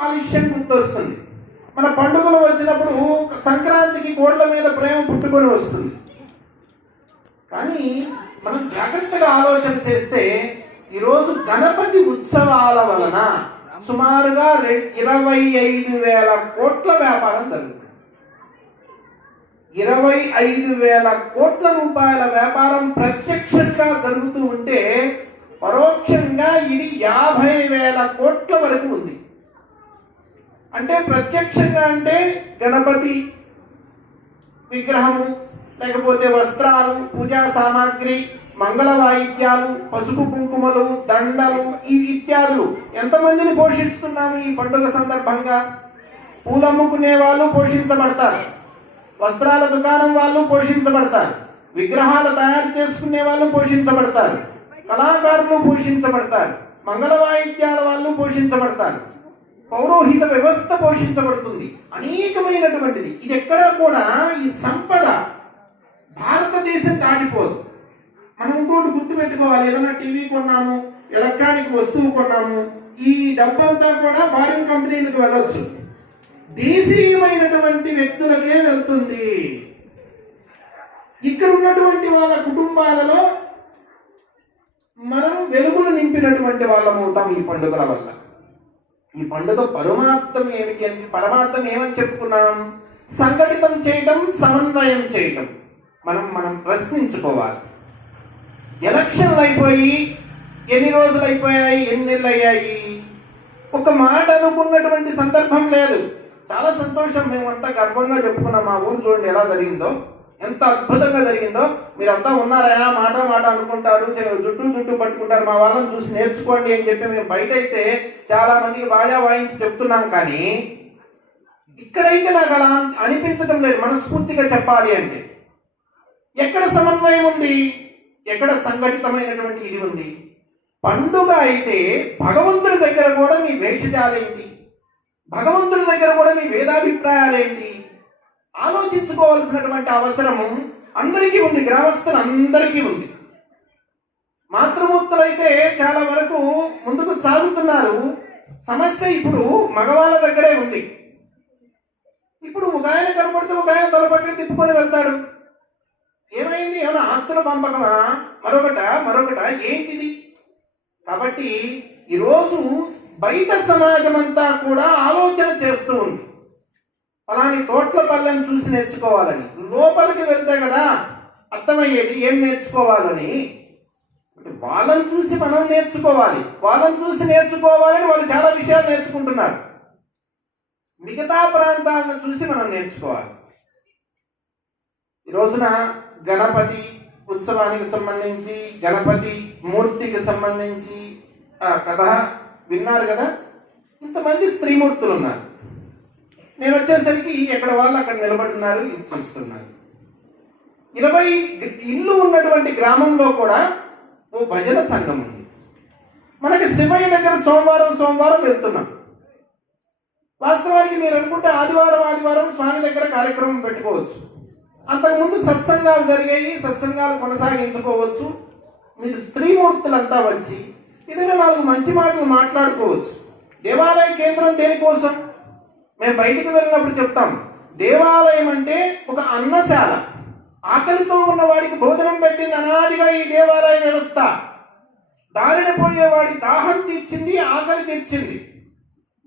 కాలుష్యం గుర్తొస్తుంది. మన పండుగలు వచ్చినప్పుడు సంక్రాంతికి గోడల మీద ప్రేమ పుట్టుకొని వస్తుంది. కానీ మనం జాగ్రత్తగా ఆలోచన చేస్తే ఈరోజు గణపతి ఉత్సవాల వలన సుమారుగా 25,000 కోట్ల వ్యాపారం జరుగుతుంది. 25,000 కోట్ల రూపాయల వ్యాపారం ప్రత్యక్షంగా జరుగుతూ ఉంటే పరోక్షంగా ఇది 50,000 కోట్ల వరకు ఉంది. అంటే ప్రత్యక్షంగా అంటే గణపతి విగ్రహము, లేకపోతే వస్త్రాలు, పూజా సామాగ్రి, మంగళ వాయిద్యాలు, పసుపు కుంకుమలు, దండలు, ఈ ఇత్యాదులు ఎంతమందిని పోషిస్తున్నాము ఈ పండుగ సందర్భంగా? పూలు అమ్ముకునే వాళ్ళు పోషించబడతారు, వస్త్రాల దుకాణం వాళ్ళు పోషించబడతారు, విగ్రహాలు తయారు చేసుకునే వాళ్ళు పోషించబడతారు, కళాకారులు పోషించబడతారు, మంగళ వాయిద్యాల వాళ్ళు పోషించబడతారు, పౌరోహిత వ్యవస్థ పోషించబడుతుంది, అనేకమైనటువంటిది. ఇది ఎక్కడా కూడా ఈ సంపద భారతదేశం దాటిపోదు. మనం ఇంకోటి గుర్తు పెట్టుకోవాలి, ఏదైనా టీవీ కొన్నాము, ఎలక్ట్రానిక్ వస్తువు కొన్నాము, ఈ డబ్బంతా కూడా ఫారిన్ కంపెనీలకు వెళ్ళొచ్చు, దేశీయమైనటువంటి వ్యక్తులకే వెళ్తుంది. ఇక్కడ ఉన్నటువంటి వాళ్ళ కుటుంబాలలో మనం వెలుగులు నింపినటువంటి వాళ్ళం అవుతాం ఈ పండుగల వల్ల. ఈ పండుగ పరమార్థం ఏమిటి అని, పరమార్థం ఏమని చెప్పుకున్నాం? సంఘటితం చేయటం, సమన్వయం చేయటం. మనం ప్రశ్నించుకోవాలి. ఎలక్షన్లు అయిపోయి ఎన్ని రోజులు అయిపోయాయి, ఎన్ని నెలలు అయ్యాయి, ఒక మాట అనుకున్నటువంటి సందర్భం లేదు. చాలా సంతోషం, మేమంతా గర్వంగా చెప్పుకున్నాం. మా ఊరు చూడండి ఎలా జరిగిందో, ఎంత అద్భుతంగా జరిగిందో. మీరంతా ఉన్నారా, మాట మాట అనుకుంటారు, జుట్టు పట్టుకుంటారు, మా వాళ్ళని చూసి నేర్చుకోండి అని చెప్పి మేము బయట అయితే చాలా మందికి బాగా వాయించి చెప్తున్నాం. కానీ ఇక్కడైతే నాకు అలా అనిపించడం లేదు. మనస్ఫూర్తిగా చెప్పాలి అంటే ఎక్కడ సమన్వయం ఉంది, ఎక్కడ సంఘటితమైనటువంటి ఇది ఉంది? పండుగ అయితే భగవంతుడి దగ్గర కూడా మీ వేషజాలేంటి, భగవంతుడి దగ్గర కూడా మీ వేదాభిప్రాయాలేంటి ఆలోచించుకోవాల్సినటువంటి అవసరము అందరికీ ఉంది, గ్రామస్తులందరికీ ఉంది. మాతృమూర్తులైతే చాలా వరకు ముందుకు సాగుతున్నారు. సమస్య ఇప్పుడు మగవాళ్ళ దగ్గరే ఉంది. ఇప్పుడు ఒక ఆయన కనపడితే ఒక ఆయన తల పక్కన తిప్పుకొని వెళ్తాడు. ఏమైంది, ఏమైనా ఆస్తుల పంపకమా, మరొకట ఏంటిది? కాబట్టి ఈరోజు బయట సమాజం అంతా కూడా ఆలోచన చేస్తూ ఉంది. అలాని తోట్ల పళ్ళని చూసి నేర్చుకోవాలని, లోపలికి వెళ్తే కదా అర్థమయ్యేది ఏం నేర్చుకోవాలని. వాళ్ళని చూసి మనం నేర్చుకోవాలి, వాళ్ళని చూసి నేర్చుకోవాలని వాళ్ళు చాలా విషయాలు నేర్చుకుంటున్నారు. మిగతా ప్రాంతాలను చూసి మనం నేర్చుకోవాలి. ఈ రోజున గణపతి ఉత్సవానికి సంబంధించి, గణపతి మూర్తికి సంబంధించి కథ విన్నారు కదా. ఇంతమంది స్త్రీమూర్తులు ఉన్నారు. నేను వచ్చేసరికి ఎక్కడ వాళ్ళు అక్కడ నిలబడుతున్నారు, ఇది చూస్తున్నారు. 20 ఇల్లు ఉన్నటువంటి గ్రామంలో కూడా ఓ భజన సంఘం ఉంది. మనకి శివయ్య దగ్గర సోమవారం వెళ్తున్నాం. వాస్తవానికి మీరు అనుకుంటే ఆదివారం స్వామి దగ్గర కార్యక్రమం పెట్టుకోవచ్చు. అంతకుముందు సత్సంగాలు జరిగాయి, సత్సంగాలు కొనసాగించుకోవచ్చు. మీరు స్త్రీమూర్తులంతా వచ్చి ఏదైనా 4 మంచి మాటలు మాట్లాడుకోవచ్చు. దేవాలయ కేంద్రం దేనికోసం? మేము బయటికి వెళ్ళినప్పుడు చెప్తాం, దేవాలయం అంటే ఒక అన్నశాల. ఆకలితో ఉన్న వాడికి భోజనం పెట్టింది అనాదిగా ఈ దేవాలయ వ్యవస్థ. దారిన పోయేవాడి దాహం తీర్చింది, ఆకలి తీర్చింది.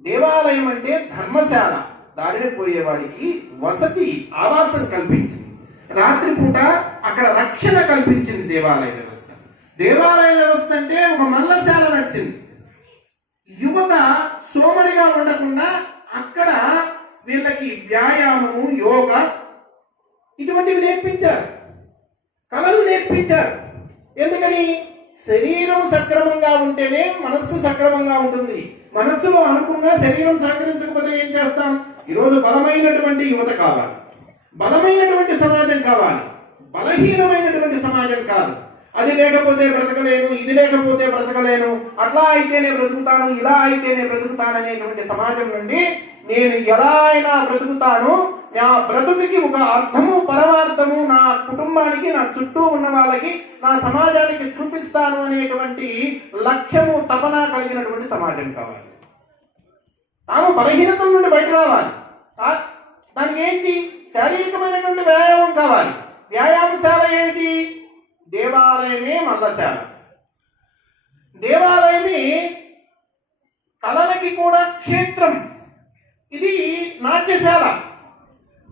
దేవాలయం అంటే ధర్మశాల. దారిన పోయేవాడికి వసతి, ఆవాసం కల్పించింది. రాత్రిపూట అక్కడ రక్షణ కల్పించింది దేవాలయ వ్యవస్థ. దేవాలయ వ్యవస్థ అంటే ఒక మల్లశాల నడిచింది. యువత సోమరిగా ఉండకుండా అక్కడ వీళ్ళకి వ్యాయామము, యోగా ఇటువంటివి నేర్పించారు, కళలు నేర్పించారు. ఎందుకని? శరీరం సక్రమంగా ఉంటేనే మనస్సు సక్రమంగా ఉంటుంది. మనస్సులో అనుకున్నా శరీరం సహకరించకపోతే ఏం చేస్తాం? ఈరోజు బలమైనటువంటి యువత కావాలి, బలమైనటువంటి సమాజం కావాలి, బలహీనమైనటువంటి సమాజం కాదు. అది లేకపోతే బ్రతకలేను, ఇది లేకపోతే బ్రతకలేను, అట్లా అయితేనే బ్రతుకుతాను, ఇలా అయితేనే బ్రతుకుతాను అనేటువంటి సమాజం నుండి నేను ఎలా అయినా బ్రతుకుతాను, నా బ్రతుకుకి ఒక అర్థము, పరమార్థము నా కుటుంబానికి, నా చుట్టూ ఉన్న వాళ్ళకి, నా సమాజానికి చూపిస్తాను అనేటువంటి లక్ష్యము, తపన కలిగినటువంటి సమాజం కావాలి. తాము బలహీనతల నుండి బయట రావాలి. దానికి ఏంటి? శారీరకమైనటువంటి వ్యాయామం కావాలి. వ్యాయామశాల ఏంటి? దేవాలయమే మల్లశాల. దేవాలయమే కళలకి కూడా క్షేత్రం. ఇది నాట్యశాల.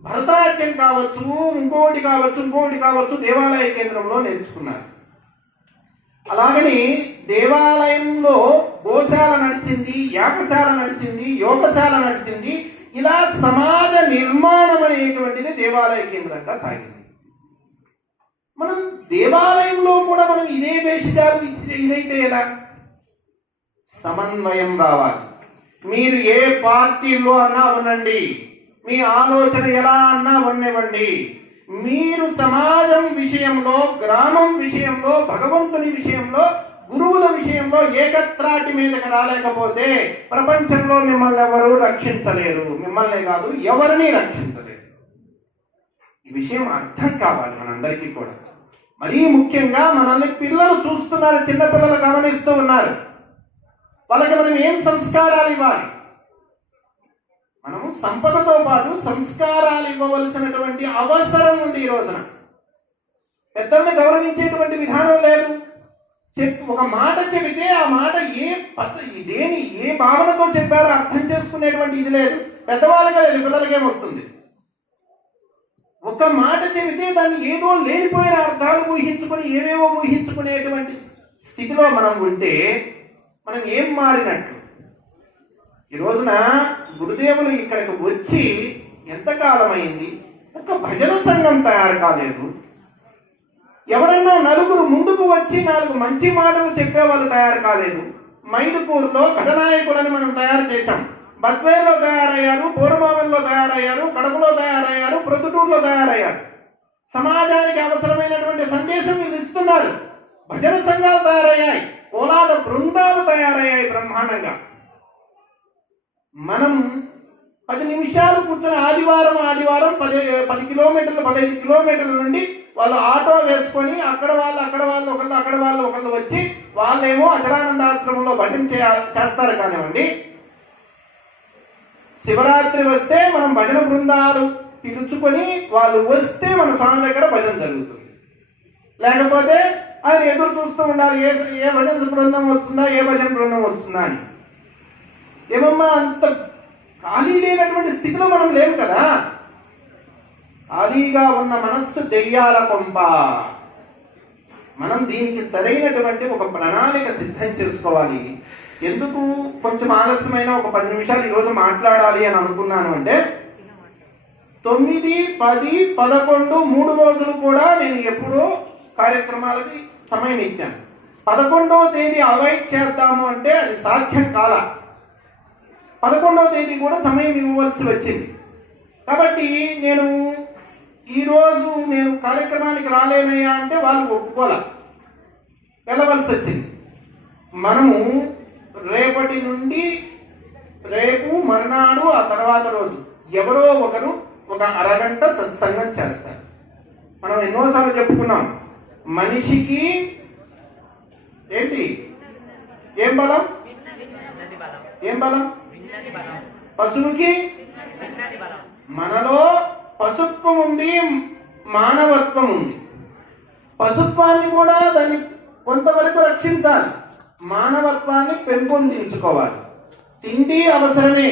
భరతనాట్యం కావచ్చు, ఇంకోటి కావచ్చు దేవాలయ కేంద్రంలో నేర్చుకున్నారు. అలాగని దేవాలయంలో గోశాల నడిచింది, యాగశాల నడిచింది, యోగశాల నడిచింది. ఇలా సమాజ నిర్మాణం అనేటువంటిది దేవాలయ కేంద్రంగా సాగింది. మనం దేవాలయంలో కూడా మనం ఇదే వేషధాలు ఇదైతే ఎలా? సమన్వయం రావాలి. మీరు ఏ పార్టీలో అన్నా ఉండండి, మీ ఆలోచన ఎలా అన్నా ఉన్నవ్వండి, మీరు సమాజం విషయంలో, గ్రామం విషయంలో, భగవంతుని విషయంలో, గురువుల విషయంలో ఏకత్రాటి మీదకి రాలేకపోతే ప్రపంచంలో మిమ్మల్ని ఎవరు రక్షించలేరు. మిమ్మల్నే కాదు, ఎవరిని రక్షించలేరు. ఈ విషయం అర్థం కావాలి మనందరికీ కూడా. మరీ ముఖ్యంగా మనల్ని పిల్లలు చూస్తున్నారు, చిన్నపిల్లలు గమనిస్తూ ఉన్నారు. వాళ్ళకి మనం ఏం సంస్కారాలు ఇవ్వాలి? మనము సంపదతో పాటు సంస్కారాలు ఇవ్వవలసినటువంటి అవసరం ఉంది. ఈ రోజున పెద్దల్ని గౌరవించేటువంటి విధానం లేదు. ఒక మాట చెబితే ఆ మాట ఏ భావనతో చెప్పారో అర్థం చేసుకునేటువంటి ఇది లేదు. పెద్దవాళ్ళగా లేదు, పిల్లలకేమొస్తుంది? ఒక మాట చెబితే దాన్ని ఏదో లేనిపోయిన అర్థాలు ఊహించుకొని ఏవేవో ఊహించుకునేటువంటి స్థితిలో మనం ఉంటే మనం ఏం మారినట్లు? ఈ రోజున గురుదేవులు ఇక్కడికి వచ్చి ఎంతకాలం అయింది? ఒక భజన సంఘం తయారు కాలేదు. ఎవరన్నా నలుగురు ముందుకు వచ్చి 4 మంచి మాటలు చెప్పేవాళ్ళు తయారు కాలేదు. మైదుకూరులో కథనాయకులని మనం తయారు చేశాం. బద్వేల్లో తయారయ్యారు, పూర్వమావెల్లో తయారయ్యారు, కడపలో తయారయ్యారు, ప్రొద్దుటూరులో తయారయ్యారు. సమాజానికి అవసరమైనటువంటి సందేశం వీళ్ళు ఇస్తున్నారు. భజన సంఘాలు తయారయ్యాయి, కోలాట బృందాలు తయారయ్యాయి బ్రహ్మాండంగా. మనం 10 నిమిషాలు కూర్చొని ఆదివారం 10 కిలోమీటర్లు 15 కిలోమీటర్ల నుండి వాళ్ళు ఆటో వేసుకొని అక్కడ వాళ్ళు ఒకళ్ళు వచ్చి వాళ్ళేమో అచలానంద ఆశ్రమంలో భజన చేస్తారు కానివ్వండి. శివరాత్రి వస్తే మనం భజన బృందాలు పిలుచుకొని వాళ్ళు వస్తే మన స్వామి దగ్గర భజన జరుగుతుంది. లేకపోతే ఆయన ఎదురు చూస్తూ ఉండాలి, ఏ భజన బృందం వస్తుందా, ఏ భజన బృందం వస్తుందా అని. ఏమమ్మా, అంత ఖాళీ లేనటువంటి స్థితిలో మనం లేము కదా. ఖాళీగా ఉన్న మనస్సు దెయ్యాల కొంప. మనం దీనికి సరైనటువంటి ఒక ప్రణాళిక సిద్ధం చేసుకోవాలి. ఎందుకు కొంచెం ఆలస్యమైన ఒక 10 నిమిషాలు ఈరోజు మాట్లాడాలి అని అనుకున్నాను అంటే 9, 10, 11 3 రోజులు కూడా నేను ఎప్పుడో కార్యక్రమాలకి సమయం ఇచ్చాను. 11వ తేదీ అవాయిడ్ చేద్దాము అంటే అది సాధ్యం కాల. 11వ తేదీ కూడా సమయం ఇవ్వవలసి వచ్చింది. కాబట్టి ఈరోజు నేను కార్యక్రమానికి రాలేనయ్యా అంటే వాళ్ళు ఒప్పుకోలే, వెళ్ళవలసి వచ్చింది. మనము రేపటి నుండి రేపు మర్నాడు ఆ తర్వాత రోజు ఎవరో ఒకరు ఒక అరగంట సత్సంగం చేస్తారు. మనం ఎన్నోసార్లు చెప్పుకున్నాం, మనిషికి ఏంటి ఏం బలం? పశువుకి మనలో పశుత్వం ఉంది, మానవత్వం ఉంది. పశుత్వాన్ని కూడా దాన్ని కొంతవరకు రక్షించాలి, మానవత్వాన్ని పెంపొందించుకోవాలి. తిండి అవసరమే,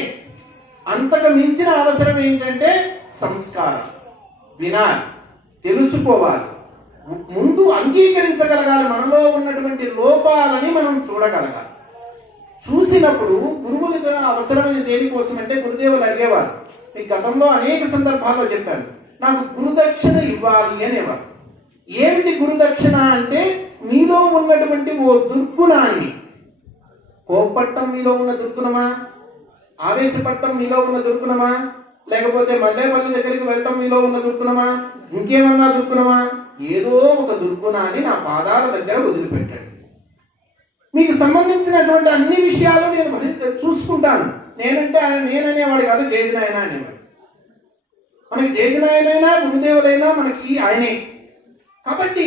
అంతకు మించిన అవసరం ఏంటంటే సంస్కారం. వినాలి, తెలుసుకోవాలి, ముందు అంగీకరించగలగాలి. మనలో ఉన్నటువంటి లోపాలని మనం చూడగలగాలి. చూసినప్పుడు గురువులుగా అవసరమైన దేనికోసం అంటే గురుదేవులు అడిగేవారు. ఈ గతంలో అనేక సందర్భాల్లో చెప్పాను, నాకు గురుదక్షిణ ఇవ్వాలి అనేవారు. ఏమిటి గురుదక్షిణ అంటే మీలో ఉన్నటువంటి ఓ దుర్గుణాన్ని, కోపట్టం మీలో ఉన్న దుర్గుణమా, ఆవేశపట్టం మీలో ఉన్న దుర్గుణమా, లేకపోతే మల్లేపల్లి దగ్గరికి వెళ్ళటం మీలో ఉన్న దుర్గుణమా, ఇంకేమన్నా దుర్గుణమా, ఏదో ఒక దుర్గుణాన్ని నా పాదాల దగ్గర వదిలిపెట్టాడు. మీకు సంబంధించినటువంటి అన్ని విషయాలు నేను చూసుకుంటాను. నేననేవాడు కాదు, జేజనాయన అనేవాడు. మనకి జేజనాయనైనా గురుదేవులైనా మనకి ఆయనే. కాబట్టి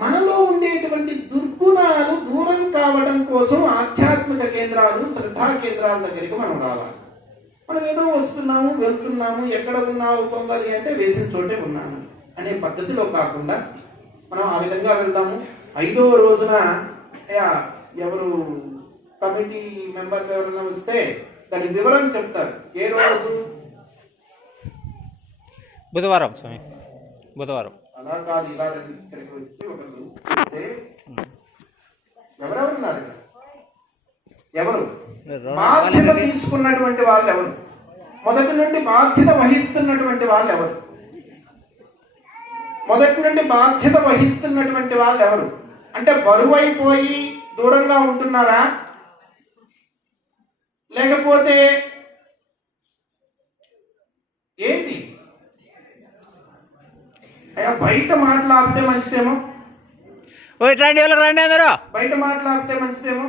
మనలో ఉండేటువంటి దుర్గుణాలు దూరం కావడం కోసం ఆధ్యాత్మిక కేంద్రాలు, శ్రద్ధా కేంద్రాల దగ్గరికి మనం రావాలి. మనం ఏదో వస్తున్నాము, వెళ్తున్నాము, ఎక్కడ ఉన్నావు పొందాలి అంటే వేసిన చోటే ఉన్నాము అనే పద్ధతిలో కాకుండా మనం ఆ విధంగా వెళ్దాము. 5వ రోజున ఎవరు కమిటీ మెంబర్లు ఎవరైనా వస్తే దాని వివరం చెప్తారు. ఏ రోజు? బుధవారం స్వామి, బుధవారం. అలా కాదు, ఇలా ఇక్కడికి వచ్చి ఒకరు చెప్తే ఎవరెవరున్నారు? ఎవరు బాధ్యత తీసుకున్నటువంటి వాళ్ళు ఎవరు? మొదటి నుండి బాధ్యత వహిస్తున్నటువంటి వాళ్ళు ఎవరు? మొదటి నుండి బాధ్యత వహిస్తున్నటువంటి వాళ్ళు ఎవరు? అంటే బరువైపోయి దూరంగా ఉంటున్నారా, లేకపోతే ఏంటి? అయ్యా బయట మాట్లాడితే మంచిదేమో, రండి అందరూ, బయట మాట్లాడితే మంచిదేమో.